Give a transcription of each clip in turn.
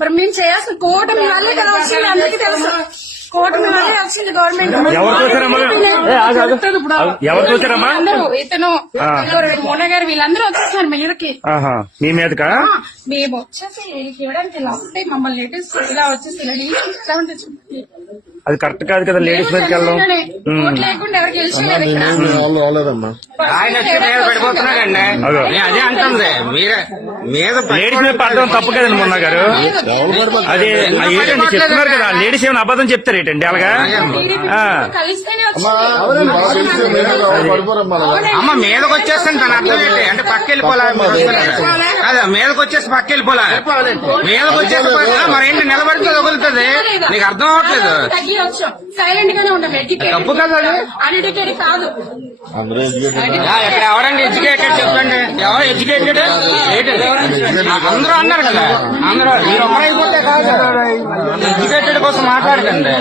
మరి మేము చేయాల్సిన కూటమి వల్లే కదా వచ్చింది, అందరికీ తెలుసు. కూటమి వల్లే వచ్చింది గవర్నమెంట్. ఎవరు చూసారమ్మా? ఎవరు చూసారమ్మా? అందరూ ఇతను మోన గారు వీళ్ళందరూ వచ్చేసారు మీదకి. మీ మీదకా? మేము వచ్చేసి ఇవ్వడానికి లాస్ట్ టైం మమ్మల్ని లేటెస్ట్ ఇలా వచ్చేసి ఇలా ఉంటే అది కరెక్ట్ కాదు కదా, లేడీస్ మీదకి వెళ్ళడం. లేకుండా ఎవరికి గెలిచలేదు ఇక్కడ. ఆయన పడిపోతున్నాడండి, అదే అంటుంది. మీరే మీద లేడీస్ మీద పడడం తప్పు కదండి మొన్న గారు. అది ఏంటండి చెప్తున్నారు కదా, లేడీస్ ఏమైనా అబద్ధం చెప్తారు ఏంటండి అలాగా? కలిస్తేనే అమ్మ మీదకి వచ్చేస్తాను తన అర్థం ఏంటి అంటే పక్క వెళ్ళిపోలే, అదే మీదకి వచ్చేసి పక్క వెళ్ళిపోలే, మీదకి వచ్చేసి మరేంటి నిలబడితే తగులుతుంది, నీకు అర్థం అవ్వట్లేదు. సైలెంట్ గానే ఉండాలి. తప్పు కదా అది, అన్ఎడ్యుకేటెడ్ కాదు. ఇక్కడ ఎవరండి ఎడ్యుకేటెడ్ చెప్పండి, ఎవరు ఎడ్యుకేటెడ్? అందరూ అన్నారు కదా, అందరూ మీరు ఒక్కరైపోతే కాదు, ఎడ్యుకేటెడ్ కోసం మాట్లాడకండి.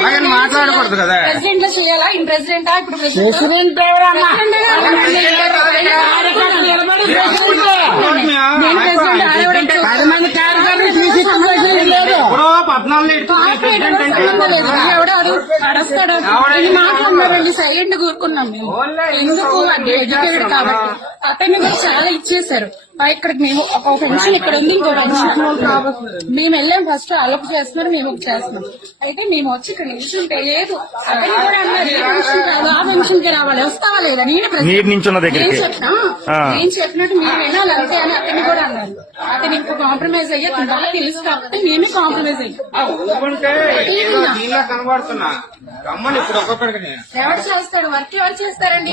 అలాగని మాట్లాడకూడదు కదా. ప్రెసిడెంట్ లో చేయాలా? ఇన్ ప్రెసిడెంటా? ఇప్పుడు ప్రెసిడెంట్ మాట్లాడినారండి, సైలెంట్ కూరుకున్నాం మేము. ఎందుకు అంటే ఎడ్యుకేటెడ్ కాబట్టి అతన్ని కూడా చాలా ఇచ్చేసారు. ఇక్కడ మేము ఒక పెన్షన్ ఇక్కడ ఉంది, ఇంకో పెన్షన్ మేము వెళ్ళాం. ఫస్ట్ అలొక చేస్తున్నారు, మేము ఒక చేస్తున్నాం. అయితే మేము వచ్చి ఇక్కడ నిల్చుంటే లేదు, అతన్ని కూడా అన్నారు ఏ పెన్షన్ కాదు ఆ పెన్షన్ కి రావాలి, వస్తావా లేదా? నేను చెప్పినట్టు మీరు వినాలి అంతే అని అతన్ని కూడా అన్నారు. అతను ఇంకో కాంప్రమైజ్ అయ్యా బాగా తెలుసు కాబట్టి మేము కాంప్రమైజ్ అయ్యాం. కనబడుతున్నా ఎవరు చేస్తాడు వర్క్? ఎవరు చేస్తారండి?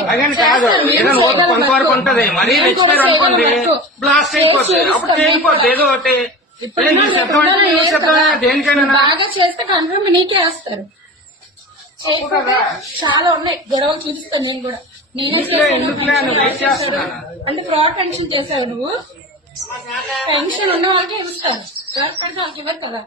కొంతవరకు ఉంటది, మరీ అనుకోండి బ్లాస్ట్ అయిపోతుంది, అప్పుడు చేయకపోతే ఏదో ఒకటి దేనికైనా బాగా చేస్తే కన్ఫర్మ్ నీకే వేస్తారు. చాలా ఉన్నాయి గొడవలు, చూపిస్తాను నేను కూడా. నేనే అంటే ఫ్రాడ్ పెన్షన్ చేసావు నువ్వు. పెన్షన్ ఉన్న వాళ్ళకే ఇస్తారు, ఎవరు పడితే వాళ్ళకి ఇవ్వరు కదా.